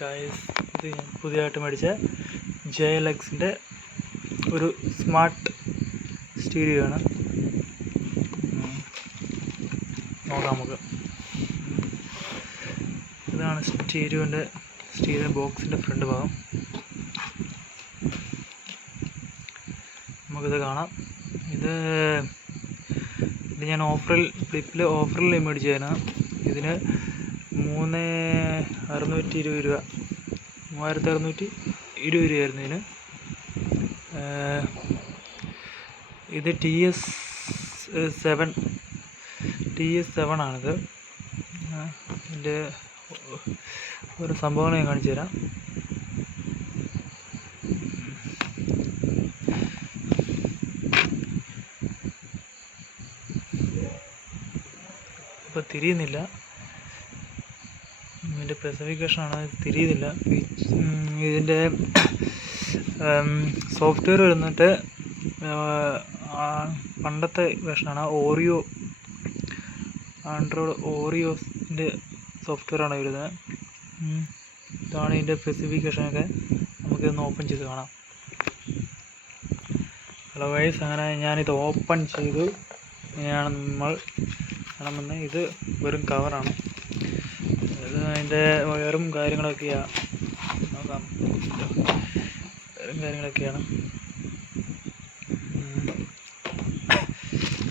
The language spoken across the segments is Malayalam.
ഗായ്സ്, ഇത് ഞാൻ പുതിയതായിട്ട് മേടിച്ച JLXൻ്റെ ഒരു സ്മാർട്ട് സ്റ്റീരിയോ ആണ്. നോക്കാം നമുക്ക്. ഇതാണ് സ്റ്റീരിയോ ബോക്സിൻ്റെ ഫ്രണ്ട് ഭാഗം. നമുക്കിത് കാണാം. ഇത് ഞാൻ ഫ്ലിപ്പിൽ ഓഫറിൽ മേടിച്ചതാണ്. ഇതിന് 3620 രൂപ, 3620 രൂപയായിരുന്നു ഇതിന്. ഇത് TS7 ആണിത്. ഇതിൻ്റെ ഒരു സംഭവം ഞാൻ കാണിച്ചു തരാം. ഇപ്പോൾ തിരിയുന്നില്ല, ഇതിൻ്റെ സ്പെസിഫിക്കേഷനാണ്, തിരിയുന്നില്ല. ഇതിൻ്റെ സോഫ്റ്റ്വെയർ വരുന്നിട്ട് പണ്ടത്തെ വേർഷനാണ്. ഓറിയോസിൻ്റെ സോഫ്റ്റ്വെയറാണ് വരുന്നത്. ഇതാണ് ഇതിൻ്റെ സ്പെസിഫിക്കേഷനൊക്കെ. നമുക്കിതൊന്ന് ഓപ്പൺ ചെയ്ത് കാണാം. ഹലോ ഗൈസ്, അങ്ങനെ ഞാനിത് ഓപ്പൺ ചെയ്തു. ഇങ്ങനെയാണ് നമ്മൾ കാണുന്നത്. ഇത് വെറും കവറാണ്. ഇത് അതിൻ്റെ വയറും കാര്യങ്ങളൊക്കെയാണ്. നോക്കാം, വയറും കാര്യങ്ങളൊക്കെയാണ്.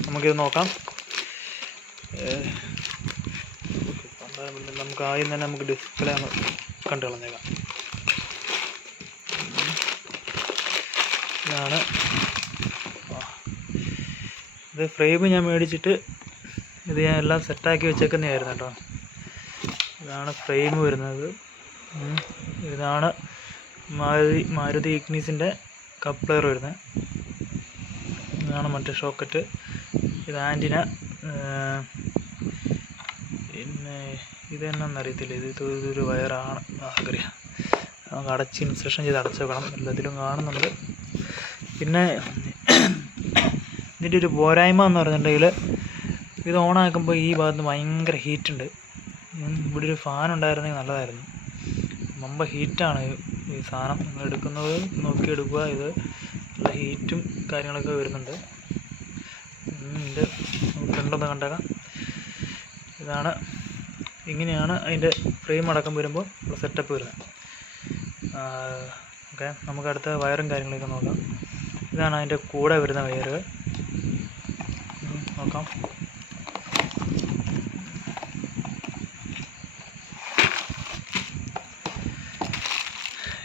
നമുക്കിത് നോക്കാം. നമുക്ക് ആദ്യം തന്നെ നമുക്ക് ഡിസ്പ്ലേ ഒന്ന് കണ്ടു കളഞ്ഞേക്കാം. ഇതാണ് ഇത്. ഫ്രെയിം ഞാൻ മേടിച്ചിട്ട് ഇത് ഞാൻ എല്ലാം സെറ്റാക്കി വെച്ചേക്കുന്നതായിരുന്നു കേട്ടോ. ഇതാണ് ഫ്രെയിം വരുന്നത്. ഇതാണ് മാരുതി ഇഗ്നിസിൻ്റെ കപ്ലർ വരുന്നത്. ഇതാണ് മറ്റേ ഷോക്കറ്റ്. ഇത് ആൻറ്റിന. പിന്നെ ഇതെന്നറിയത്തില്ല, ഇതൊരു വയറാണ്. ആഗ്രഹം നമുക്ക് അടച്ച് ഇൻസർഷൻ ചെയ്ത് അടച്ചു വെക്കണം. എല്ലാത്തിലും കാണുന്നുണ്ട്. പിന്നെ ഇതിൻ്റെ ഒരു പോരായ്മ എന്ന് പറഞ്ഞിട്ടുണ്ടെങ്കിൽ, ഇത് ഓണാക്കുമ്പോൾ ഈ ഭാഗത്ത് ഭയങ്കര ഹീറ്റുണ്ട്. ഇവിടെ ഒരു ഫാൻ ഉണ്ടായിരുന്നെങ്കിൽ നല്ലതായിരുന്നു. ரொம்ப ഹീറ്റാണ് ഈ സാധനം. നിങ്ങൾ എടുക്കുന്നത് നോക്കിയെടുക്കുക. ഇത് നല്ല ഹീറ്റും കാര്യങ്ങളൊക്കെ വരുന്നുണ്ട്. ഇത് ഫ്രണ്ടൊന്ന് കണ്ടേക്കാം. ഇങ്ങനെയാണ് അതിൻ്റെ ഫ്രെയിം അടക്കം വരുമ്പോൾ ഉള്ള സെറ്റപ്പ് വരുന്നത്. ഓക്കെ, നമുക്ക് അടുത്ത വയറും കാര്യങ്ങളൊക്കെ നോക്കാം. ഇതാണ് അതിൻ്റെ കൂടെ വരുന്ന വയറ്. നോക്കാം.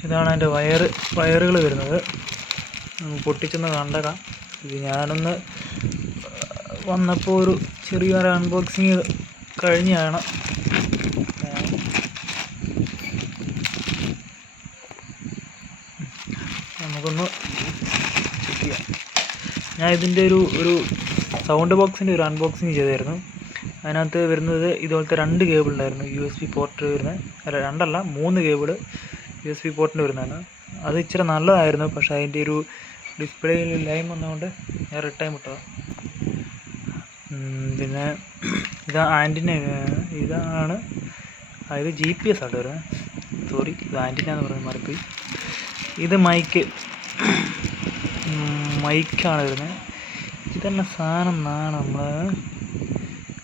ഇതാണ് അതിൻ്റെ വയറുകൾ വരുന്നത്. പൊട്ടിച്ചൊന്ന് കണ്ടേക്കാം. ഇത് ഞാനൊന്ന് വന്നപ്പോൾ ഒരു ചെറിയൊരു അൺബോക്സിങ് കഴിഞ്ഞാണ്. നമുക്കൊന്ന് ചെക്ക് ചെയ്യാം. ഞാൻ ഇതിൻ്റെ ഒരു സൗണ്ട് ബോക്സിൻ്റെ ഒരു അൺബോക്സിങ് ചെയ്തായിരുന്നു. അതിനകത്ത് വരുന്നത് ഇതുപോലത്തെ 2 കേബിൾ ഉണ്ടായിരുന്നു. USB പോർട്ട് വരുന്നത്. അല്ല, 2 അല്ല, 3 കേബിള് USB പോർട്ടിന് വരുന്നതാണ്. അത് ഇച്ചിരി നല്ലതായിരുന്നു. പക്ഷേ അതിൻ്റെ ഒരു ഡിസ്പ്ലേയിൽ ലൈൻ വന്നതുകൊണ്ട് ഞാൻ റിട്ടേൺ വിട്ടതാണ്. പിന്നെ ഇത് ആൻറ്റിന. ഇതാണ് ഇത് GPS ആയിട്ട് വരുന്നത്. സോറി, ഇത് ആൻറ്റിന എന്ന് പറയുന്നത് മറന്നുപോയി. ഇത് മൈക്കാണ് വരുന്നത്. ഇതെന്നെ സാധനം എന്നാണ്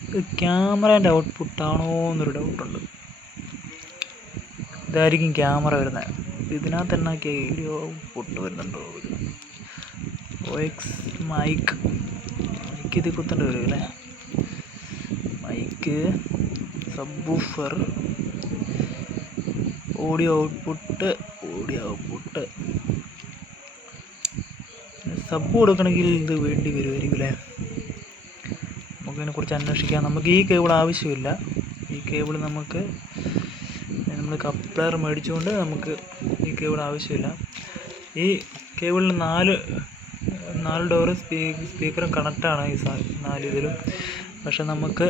ഇത് ക്യാമറേൻ്റെ ഔട്ട്പുട്ടാണോ എന്നൊരു ഡൗട്ടുണ്ട്. ഇതായിരിക്കും ക്യാമറ വരുന്നത്. ഇതിനകത്ത് എന്നാക്കിയ വീഡിയോ ഔട്ട്പുട്ട് വരുന്നുണ്ടോ? OX മൈക്ക് ഇത് കുത്തേണ്ടി വരും അല്ലേ. Mic, subwoofer, audio output. Sub കൊടുക്കണമെങ്കിൽ ഇത് വേണ്ടി വരുമായിരിക്കും അല്ലേ. നമുക്കിതിനെക്കുറിച്ച് അന്വേഷിക്കാം. നമുക്ക് ഈ കേബിൾ ആവശ്യമില്ല. ഈ കേബിൾ നമ്മൾ കപ്ലർ മേടിച്ചുകൊണ്ട് നമുക്ക് ഈ കേബിൾ ആവശ്യമില്ല. ഈ കേബിളിൽ 4 ഡോറ് സ്പീക്കറും കണക്റ്റാണ് ഈ 4 ഇതിലും. പക്ഷെ നമുക്ക്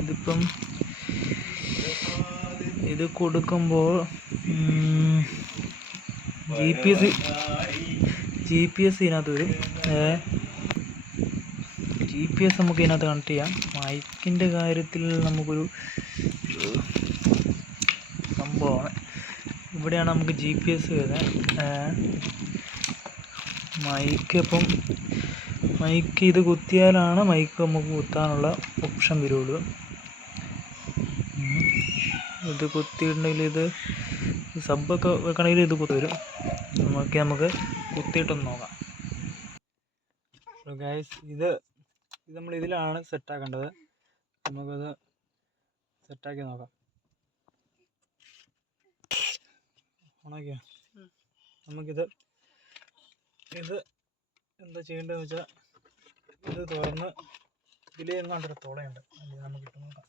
ഇതിപ്പം ഇത് കൊടുക്കുമ്പോൾ GPS ഇതിനകത്ത് വരും. GPS നമുക്ക് ഇതിനകത്ത് കണക്ട് ചെയ്യാം. മൈക്കിൻ്റെ കാര്യത്തിൽ നമുക്കൊരു സംഭവമാണ്. ഇവിടെയാണ് നമുക്ക് GPS വരുന്നത്. മൈക്ക് ഇത് കുത്തിയാലാണ് മൈക്ക് നമുക്ക് കുത്താനുള്ള ഓപ്ഷൻ വരുള്ളൂ. ഇത് കുത്തിയിട്ടുണ്ടെങ്കിൽ ഇത് സബ്ബൊക്കെ വെക്കണമെങ്കിൽ ഇത് കുത്തി വരും. നമുക്ക് കുത്തിയിട്ടൊന്ന് നോക്കാം. ഗൈസ്, ഇത് നമ്മൾ ഇതിലാണ് സെറ്റാക്കേണ്ടത്. നമുക്കത് സെറ്റാക്കി നോക്കാം. ഓണാക്കിയോ? നമുക്കിത് എന്താ ചെയ്യേണ്ടതെന്ന് വെച്ചാൽ ഇത് തുറന്ന് ഇതിലെങ്ങാണ്ടൊരു തുളയുണ്ട്, നമുക്ക് ഇട്ട് നോക്കാം.